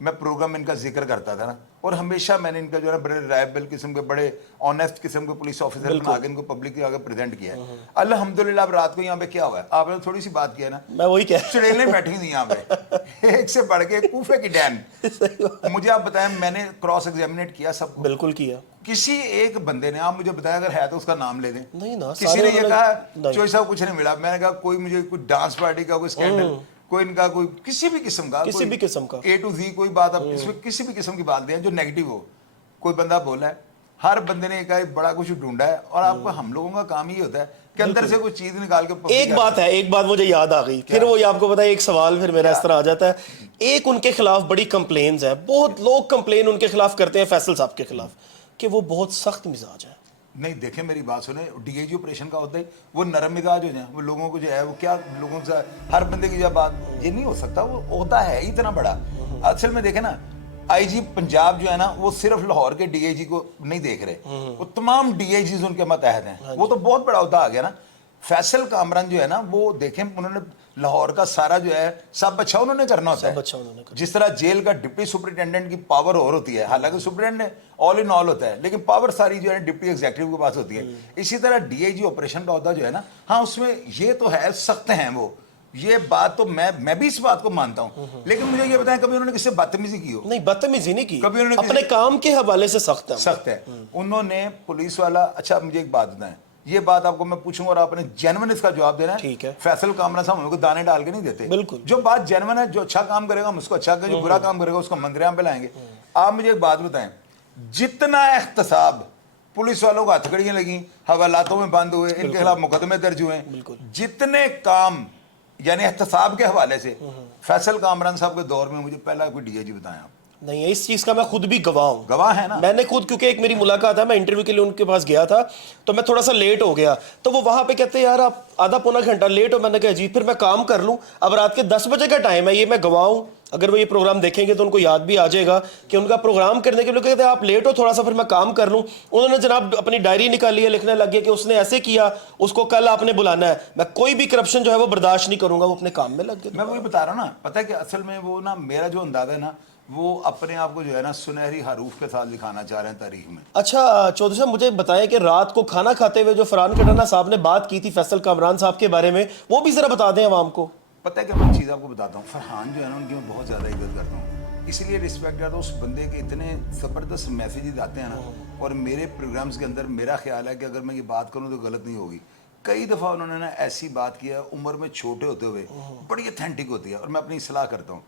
میں پروگرام ان کا ذکر کرتا تھا نا, اور ہمیشہ میں نے ان کا جو ہے نا بڑے رائبل قسم کے, بڑے آنیسٹ قسم کے پولیس آفیسر بنا کے ان کو پبلک کے آگے پریزنٹ کیا ہے. الحمدللہ اب رات کو یہاں پہ کیا ہوا ہے, آپ نے تھوڑی سی بات کیا نا, میں وہی کہہ چڑیلیں بیٹھی تھیں یہاں پہ ایک سے بڑھ کے, کوفے کی ڈین. مجھے آپ بتائیں, میں نے کراس ایگزامینیٹ کیا سب کو, بالکل کیا. کسی ایک بندے نے, آپ مجھے بتائیں اگر ہے تو اس کا نام لے دیں, نہیں نا, کسی نے یہ کہا چوئی صاحب کچھ نہیں ملا. میں نے کہا کوئی مجھے کوئی ڈانس پارٹی کا کوئی اسکینڈل, کوئی ان کا کوئی کسی بھی قسم کا, کسی بھی قسم کا اے ٹو زی کوئی بات, اب اس میں کسی بھی قسم کی بات دیں جو نیگیٹو ہو, کوئی بندہ بولا ہے, ہر بندے نے کہا بڑا کچھ ڈھونڈا ہے. اور آپ کو, ہم لوگوں کا کام یہ ہوتا ہے کہ اندر سے کوئی چیز نکال کے. ایک بات ہے, ایک بات مجھے یاد آ گئی, پھر وہ آپ کو پتا ہے ایک سوال پھر میرا اس طرح آ جاتا ہے. ایک ان کے خلاف بڑی کمپلینز ہیں, بہت لوگ کمپلین ان کے خلاف کرتے ہیں فیصل صاحب کے خلاف, کہ وہ بہت سخت مزاج ہے. نہیں دیکھیں میری بات سنیں, ڈی اے جی آپریشن کا ہوتا ہے وہ نرم مزاج ہو جائیں, وہ لوگوں کو جو ہے وہ کیا, لوگوں سے ہر بندے کی جو بات, یہ نہیں ہو سکتا. وہ ہوتا ہے اتنا بڑا. اصل میں دیکھیں نا, آئی جی پنجاب جو ہے نا, وہ صرف لاہور کے ڈی اے جی کو نہیں دیکھ رہے, وہ تمام ڈی اے جیز ان کے متحد ہیں. وہ تو بہت بڑا عہدہ آ گیا نا. فیصل کامران جو ہے نا, وہ دیکھیں انہوں نے لاہور کا سارا جو ہے سب اچھا انہوں نے کرنا ہوتا ہے. جس طرح جیل کا ڈپٹی سپرنٹینڈنٹ کی پاور اور ہوتی ہے, حالانکہ سپرنٹینڈنٹ آل ان آل ہوتا ہے, لیکن پاور ساری جو ہے ڈپٹی ایگزیکٹو کے پاس ہوتی ہے. اسی طرح ڈی اے جی آپریشن کا عہدہ جو ہے نا, ہاں اس میں یہ تو ہے سخت ہیں وہ, یہ بات تو میں بھی اس بات کو مانتا ہوں, لیکن مجھے یہ بتائیں کبھی انہوں نے کس سے بدتمیزی کی ہو؟ نہیں, بدتمیزی نہیں کی, کبھی انہوں نے اپنے کام کے حوالے سے سخت ہے. سخت ہے. انہوں نے پولیس والا, اچھا مجھے ایک بات بتائیں, یہ بات آپ کو میں پوچھوں اور آپ نے جینون اس کا جواب دینا ہے. فیصل کامران صاحب ہم کو دانے ڈال کے نہیں دیتے. بالکل, جو بات جینون ہے, جو اچھا کام کرے گا ہم اس کو اچھا کریں, جو برا کام کرے گا اس کو مندریاں پہ لائیں گے. آپ مجھے ایک بات بتائیں, جتنا احتساب پولیس والوں کو ہتھکڑیاں لگیں, حوالاتوں میں بند ہوئے, ان کے خلاف مقدمے درج ہوئے, جتنے کام یعنی احتساب کے حوالے سے فیصل کامران صاحب کے دور میں مجھے پہلا کوئی ڈی اے جی بتائیں آپ. نہیں, اس چیز کا میں خود بھی گواہ ہوں. گواہ ہے نا. میں نے خود, کیونکہ ایک میری ملاقات ہے, میں انٹرویو کے لیے ان کے پاس گیا تھا, تو میں تھوڑا سا لیٹ ہو گیا, تو وہ وہاں پہ کہتے ہیں یار آپ آدھا پونا گھنٹہ لیٹ ہو. میں نے کہا جی, پھر میں کام کر لوں, اب رات کے 10 بجے کا ٹائم ہے, یہ میں گواہ ہوں. اگر وہ یہ پروگرام دیکھیں گے تو ان کو یاد بھی آ جائے گا کہ ان کا پروگرام کرنے کے لیے کہتے ہیں آپ لیٹ ہو تھوڑا سا, پھر میں کام کر لوں. انہوں نے جناب اپنی ڈائری نکالی ہے, لکھنے لگ گئے کہ اس نے ایسے کیا, اس کو کل آپ نے بلانا ہے. میں کوئی بھی کرپشن جو ہے وہ برداشت نہیں کروں گا. وہ اپنے کام میں لگ گئے. میں وہی بتا رہا ہوں نا, پتہ ہے کہ اصل میں وہ نا, میرا جو اندازہ ہے نا, وہ اپنے آپ کو جو ہے نا سنہری حروف کے ساتھ لکھانا چاہ رہے ہیں تاریخ میں. اچھا چودھری صاحب, مجھے بتائیں کہ رات کو کھانا کھاتے ہوئے جو فرحان کٹانہ صاحب نے بات کی تھی فیصل کامران صاحب کے بارے میں, وہ بھی ذرا بتا دیں عوام کو. پتہ ہے کہ میں چیز آپ کو بتاتا ہوں, فرحان جو ہے نا ان کی میں بہت زیادہ عزت کرتا ہوں, اسی لیے رسپیکٹ کرتا ہوں. اس بندے کے اتنے زبردست میسیجز آتے ہیں نا, اور میرے پروگرامز کے اندر میرا خیال ہے کہ اگر میں یہ بات کروں تو غلط نہیں ہوگی. کئی دفعہ انہوں نے نا ایسی بات کی ہے, عمر میں چھوٹے ہوتے ہوئے بڑی اتھینٹک ہوتی ہے, اور میں اپنی اصلاح کرتا ہوں.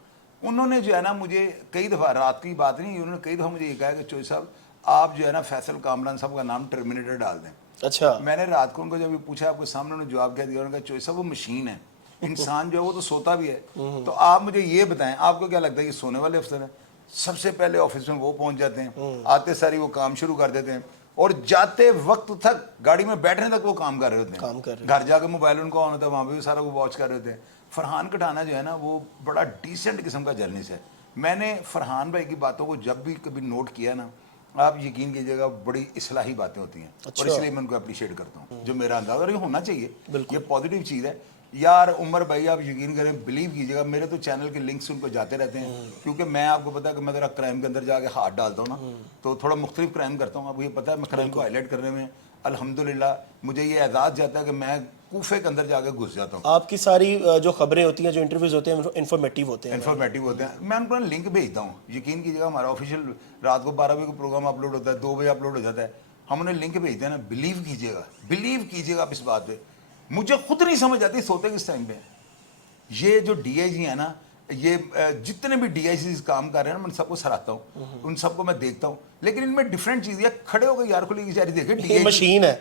انہوں نے جو ہے نا مجھے کئی دفعہ, رات کی بات نہیں, انہوں نے کئی دفعہ مجھے یہ کہا کہ چوئی صاحب آپ جو ہے نا فیصل کامران صاحب کا نام ٹرمینیٹر ڈال دیں. اچھا, میں نے رات کو ان کو جب یہ پوچھا, آپ کے سامنے انہوں نے جواب کیا دیا, انہوں نے کہا چوئی صاحب وہ مشین ہے, انسان جو ہے وہ تو سوتا بھی ہے. تو آپ مجھے یہ بتائیں, آپ کو کیا لگتا ہے یہ سونے والے افسر ہیں؟ سب سے پہلے آفس میں وہ پہنچ جاتے ہیں, آتے ساری وہ کام شروع کر دیتے ہیں, اور جاتے وقت تک گاڑی میں بیٹھنے تک وہ کام کر رہے ہوتے ہیں. گھر جا کے موبائل ان کو آن ہوتا ہے, وہاں پہ بھی سارا وہ واچ کر رہے ہوتے ہیں. فرحان کٹانہ جو ہے نا, وہ بڑا ڈیسنٹ قسم کا جرنلسٹ ہے. میں نے فرحان بھائی کی باتوں کو جب بھی کبھی نوٹ کیا نا, آپ یقین کیجیے گا بڑی اصلاحی باتیں ہوتی ہیں. اور اس لیے میں ان کو اپریشیٹ کرتا ہوں, جو میرا انداز, اور یہ ہونا چاہیے, یہ پازیٹیو چیز ہے. یار عمر بھائی آپ یقین کریں, بلیو کیجیے گا, میرے تو چینل کے لنکس ان کو جاتے رہتے ہیں, کیونکہ میں آپ کو پتا ہے کہ میں ذرا کرائم کے اندر جا کے ہاتھ ڈالتا ہوں نا, تو تھوڑا مختلف کرائم کرتا ہوں. آپ کو یہ پتا ہے میں کرائم کو ہائی لائٹ کرنے میں الحمدللہ مجھے یہ اعزاز جاتا ہے کہ میں کوفے کے اندر جا کے گھس جاتا ہوں. آپ کی ساری جو خبریں ہوتی ہیں, جو انٹرویوز ہوتے ہیں, انفارمیٹیو ہوتے ہیں. میں ان کو لنک بھیجتا ہوں, یقین کیجیے گا ہمارا آفیشیل رات کو 12 بجے کو پروگرام اپلوڈ ہوتا ہے, 2 بجے اپلوڈ ہو جاتا ہے, ہم انہیں لنک بھیجتے ہیں نا. بلیو کیجیے گا آپ اس بات پہ, مجھے خود نہیں سمجھ آتی سوتے کس ٹائم پہ. یہ جو ڈی آئی جی ہیں نا, یہ جتنے بھی ڈی آئی جیز کام کر رہے ہیں نا, میں سب کو سراہتا ہوں, ان سب کو میں دیکھتا ہوں, لیکن ان میں ڈفرینٹ چیز ہے. کھڑے ہو گئے یار کھلی کی چاری دیکھیں, ڈی آئی مشین ہے,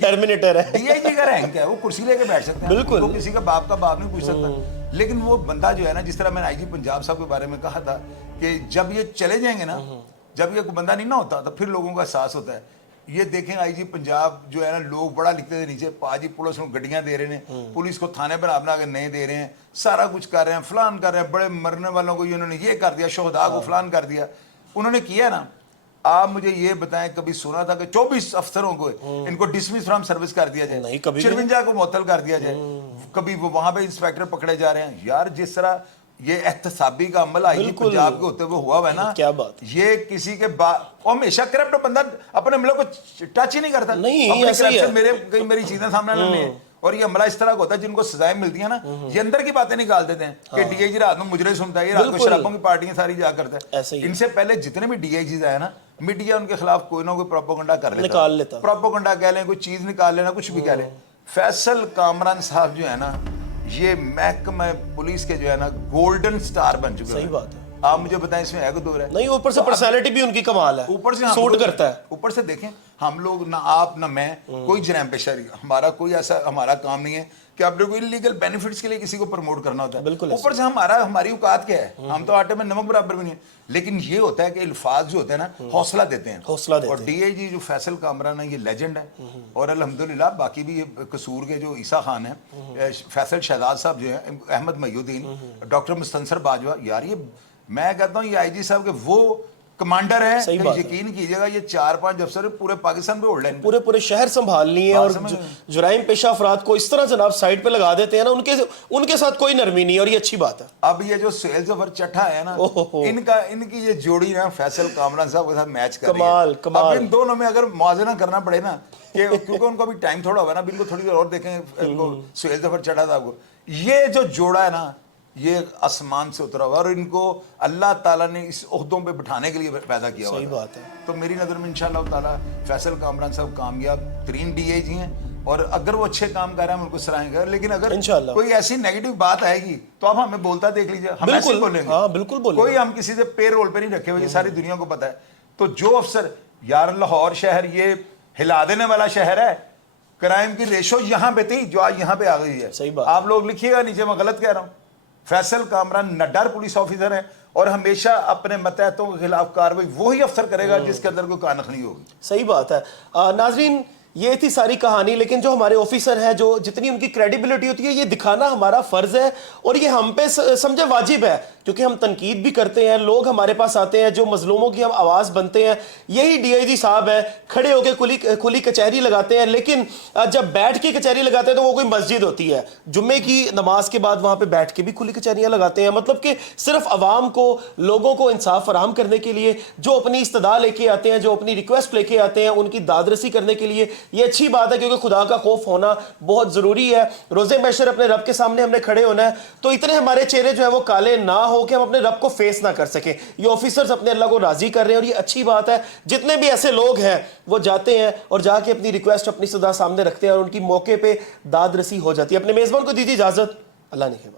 ٹرمینیٹر ہے. ڈی آئی جی کا رینک ہے, وہ کرسی لے کے بیٹھ سکتے ہیں, بالکل کسی کا باپ نہیں پوچھ سکتا. لیکن وہ بندہ جو ہے نا, جس طرح میں نے آئی جی پنجاب صاحب کے بارے میں کہا تھا کہ جب یہ چلے جائیں گے نا, جب یہ بندہ نہیں نہ ہوتا تو پھر لوگوں کا احساس ہوتا ہے. یہ دیکھیں آئی جی پنجاب جو ہے نا, لوگ بڑا لکھتے تھے نیچے, پاجی پولیس کو گڈیاں دے رہے ہیں, پولیس کو تھانے پر اپنا کے نہیں دے رہے ہیں, سارا کچھ کر رہے ہیں, فلان کر رہے ہیں, بڑے مرنے والوں کو انہوں نے یہ کر دیا, شہداء کو فلان کر دیا. انہوں نے کیا نا. آپ مجھے یہ بتائیں, کبھی سنا تھا کہ 24 افسروں کو ان کو ڈسمس فرام سروس کر دیا جائے, 53 کو معطل کر دیا جائے, کبھی وہ وہاں پہ انسپیکٹر پکڑے جا رہے ہیں. یار جس طرح یہ احتسابی کا عمل آئی جی پنجاب کے ہوتے ہوئے ہوا ہے نا, کیا بات, یہ کسی کے اور ہمیشہ کرپٹ بندہ اپنے عملے کو ٹچ ہی نہیں کرتا, نہیں ایسا ہی ہے, میری چیزیں سامنے لانے ہیں. اور یہ عملہ اس طرح کا ہوتا ہے جن کو سزائیں ملتی ہیں نا, یہ اندر کی باتیں نکال دیتے ہیں کہ ڈی آئی جی رات میں مجرم سنتا ہے, یہ رات کو شرابوں کی پارٹیاں ساری جا کرتا ہے. ان سے پہلے جتنے بھی ڈی آئی جیز آئے نا, میڈیا ان کے خلاف کوئی نہ کوئی پروپیگنڈا کر لیتا, پروپیگنڈا کہہ لیں, کوئی چیز نکال لینا, کچھ بھی کہہ لیں. فیصل کامران صاحب جو ہے نا, یہ محکمہ پولیس کے جو ہے نا گولڈن سٹار بن چکے ہیں. صحیح بات ہے. آپ مجھے بتائیں اس میں ہے کوئی دور ہے؟ نہیں, اوپر سے پرسنالٹی بھی ان کی کمال ہے, اوپر سے سوٹ کرتا ہے. اوپر سے دیکھیں ہم لوگ نہ آپ نہ میں کوئی جرائم پیشہ ہمارا کوئی ایسا ہمارا کام نہیں ہے کہ آپ نے کوئی لیگل بینیفٹس کے لیے کسی کو پروموٹ کرنا ہوتا ہے. بالکل. اوپر سے ہماری اوقات کیا ہے, ہم تو آٹے میں نمک برابر بھی نہیں ہے. لیکن یہ ہوتا ہے کہ الفاظ جو ہوتے ہیں نا حوصلہ دیتے ہیں, اور ڈی آئی جی جو فیصل کامران ہے یہ لیجنڈ ہے. اور الحمدللہ باقی بھی قصور کے جو عیسیٰ خان ہیں, فیصل شہزاد صاحب جو ہیں, احمد محی الدین, ڈاکٹر مستنصر باجوہ, یار یہ میں کہتا ہوں یہ آئی جی صاحب کے وہ کمانڈر ہیں, یقین کیجئے گا یہ 4-5 افسر پورے پاکستان پہ اڑ لیں, پورے شہر سنبھال لیے, اور جرائم پیشہ افراد کو اس طرح جناب سائڈ پہ لگا دیتے ہیں نا, ان کے ساتھ کوئی نرمی نہیں, اور یہ اچھی بات ہے. اب یہ جو سہیل ظفر چٹھا ہے نا, ان کی یہ جوڑی نا فیصل کامران صاحب کے ساتھ میچ کر رہی ہے. اب ان دونوں میں اگر موازنہ کرنا پڑے نا, کہ کیونکہ ان کو بھی ٹائم تھوڑا ہوا نا, اب ان کو تھوڑی دیر اور دیکھیں سہیل ظفر چٹھا صاحب کو, یہ جو جوڑا ہے نا یہ آسمان سے اترا ہوا, اور ان کو اللہ تعالیٰ نے اس عہدوں پہ بٹھانے کے لیے پیدا کیا ہوا. صحیح بات ہے. تو میری نظر میں انشاءاللہ تعالیٰ فیصل کامران صاحب کامیاب ترین ڈی آئی جی ہیں, اور اگر وہ اچھے کام کر رہے ہیں ہم ان کو سراہیں گے, لیکن اگر کوئی ایسی نیگیٹو بات آئے گی تو آپ ہمیں بولتا دیکھ لیجیے, ہم ایسے بولیں گے. بالکل, کوئی ہم کسی سے پے رول پہ نہیں رکھے ہوئے, یہ ساری دنیا کو پتا ہے. تو جو افسر یار لاہور شہر یہ ہلا دینے والا شہر ہے, کرائم کی ریشو یہاں پہ تھی جو آج یہاں پہ آ گئی ہے. آپ لوگ لکھیے گا نیچے, میں غلط کہہ رہا ہوں. فیصل کامران نڈر پولیس آفیسر ہیں, اور ہمیشہ اپنے متحدوں کے خلاف کارروائی وہی افسر کرے گا جس کے اندر کوئی کانخ نہیں ہوگی. صحیح بات ہے. ناظرین, یہ تھی ساری کہانی, لیکن جو ہمارے آفیسر ہیں, جو جتنی ان کی کریڈیبلٹی ہوتی ہے, یہ دکھانا ہمارا فرض ہے, اور یہ ہم پہ سمجھے واجب ہے, کیونکہ ہم تنقید بھی کرتے ہیں, لوگ ہمارے پاس آتے ہیں, جو مظلوموں کی ہم آواز بنتے ہیں, یہی ڈی آئی جی صاحب ہے, کھڑے ہو کے کھلی کچہری لگاتے ہیں. لیکن جب بیٹھ کے کچہری لگاتے ہیں تو وہ کوئی مسجد ہوتی ہے, جمعے کی نماز کے بعد وہاں پہ بیٹھ کے بھی کھلی کچہریاں لگاتے ہیں. مطلب کہ صرف عوام کو, لوگوں کو انصاف فراہم کرنے کے لیے, جو اپنی استدعا لے کے آتے ہیں, جو اپنی ریکویسٹ لے کے آتے ہیں, ان کی داد رسی کرنے کے لیے. یہ اچھی بات ہے, کیونکہ خدا کا خوف ہونا بہت ضروری ہے. روزے محشر اپنے رب کے سامنے ہم نے کھڑے ہونا ہے, تو اتنے ہمارے چہرے جو ہے وہ کالے نہ ہو کہ ہم اپنے رب کو فیس نہ کر سکیں. یہ آفیسرز اپنے اللہ کو راضی کر رہے ہیں, اور یہ اچھی بات ہے. جتنے بھی ایسے لوگ ہیں وہ جاتے ہیں اور جا کے اپنی ریکویسٹ, اپنی صدا سامنے رکھتے ہیں, اور ان کی موقع پہ داد رسی ہو جاتی ہے. اپنے میزبان کو دیجیے اجازت. اللہ نے